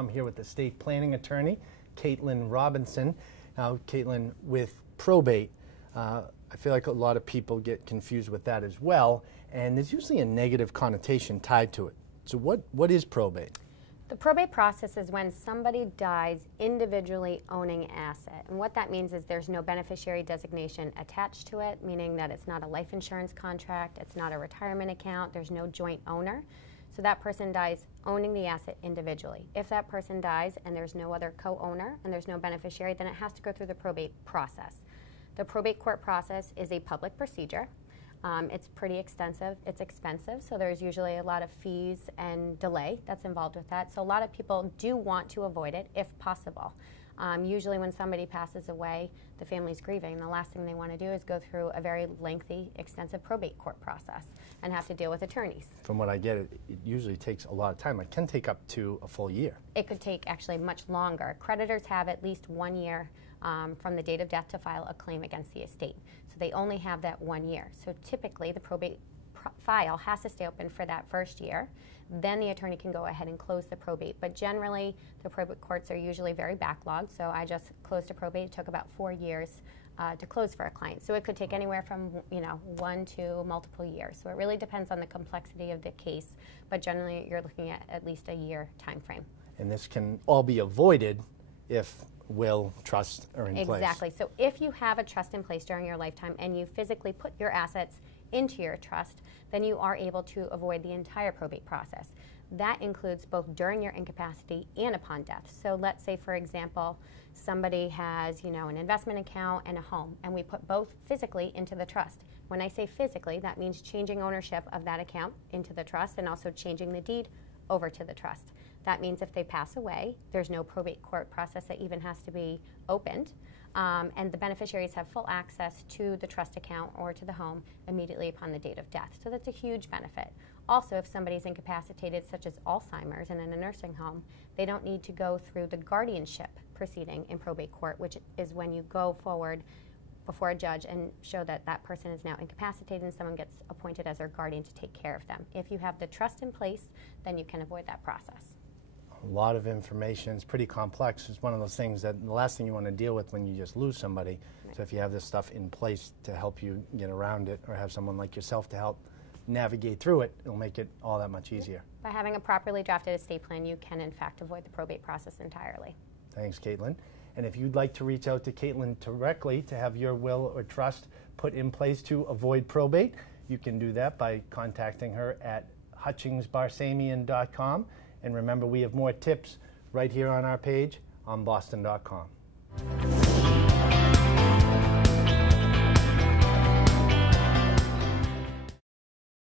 I'm here with estate planning attorney, Caitlin Robinson. Now, Caitlin, with probate, I feel like a lot of people get confused with that as well, and there's usually a negative connotation tied to it. So what is probate? The probate process is when somebody dies individually owning an asset. And what that means is there's no beneficiary designation attached to it, meaning that it's not a life insurance contract, it's not a retirement account, there's no joint owner. So that person dies owning the asset individually. If that person dies and there's no other co-owner and there's no beneficiary, then it has to go through the probate process. The probate court process is a public procedure. It's pretty extensive, it's expensive, so there's usually a lot of fees and delay that's involved with that. So a lot of people do want to avoid it if possible. Usually when somebody passes away, the family's grieving, and the last thing they want to do is go through a very lengthy, extensive probate court process and have to deal with attorneys. From what I get, it usually takes a lot of time. It can take up to a full year. It could take actually much longer. Creditors have at least 1 year from the date of death to file a claim against the estate. So they only have that 1 year. So typically the probate file has to stay open for that first year. Then the attorney can go ahead and close the probate. But generally the probate courts are usually very backlogged. So I just closed a probate. It took about 4 years to close for a client. So it could take anywhere from 1 to multiple years. So it really depends on the complexity of the case. But generally you're looking at least a year time frame. And this can all be avoided if will, trust are in place. Exactly. So if you have a trust in place during your lifetime and you physically put your assets into your trust, then you are able to avoid the entire probate process. That includes both during your incapacity and upon death. So let's say, for example, somebody has, an investment account and a home, and we put both physically into the trust. When I say physically, that means changing ownership of that account into the trust and also changing the deed over to the trust. That means if they pass away, there's no probate court process that even has to be opened. And the beneficiaries have full access to the trust account or to the home immediately upon the date of death. So that's a huge benefit. Also, if somebody's incapacitated, such as Alzheimer's and in a nursing home, they don't need to go through the guardianship proceeding in probate court, which is when you go forward before a judge and show that that person is now incapacitated and someone gets appointed as their guardian to take care of them. If you have the trust in place, then you can avoid that process. A lot of information. It's pretty complex. It's one of those things that the last thing you want to deal with when you just lose somebody. Right. So if you have this stuff in place to help you get around it, or have someone like yourself to help navigate through it, it'll make it all that much easier. By having a properly drafted estate plan, you can in fact avoid the probate process entirely. Thanks, Caitlin. And if you'd like to reach out to Caitlin directly to have your will or trust put in place to avoid probate, you can do that by contacting her at hutchingsbarsamian.com. And remember, we have more tips right here on our page on boston.com.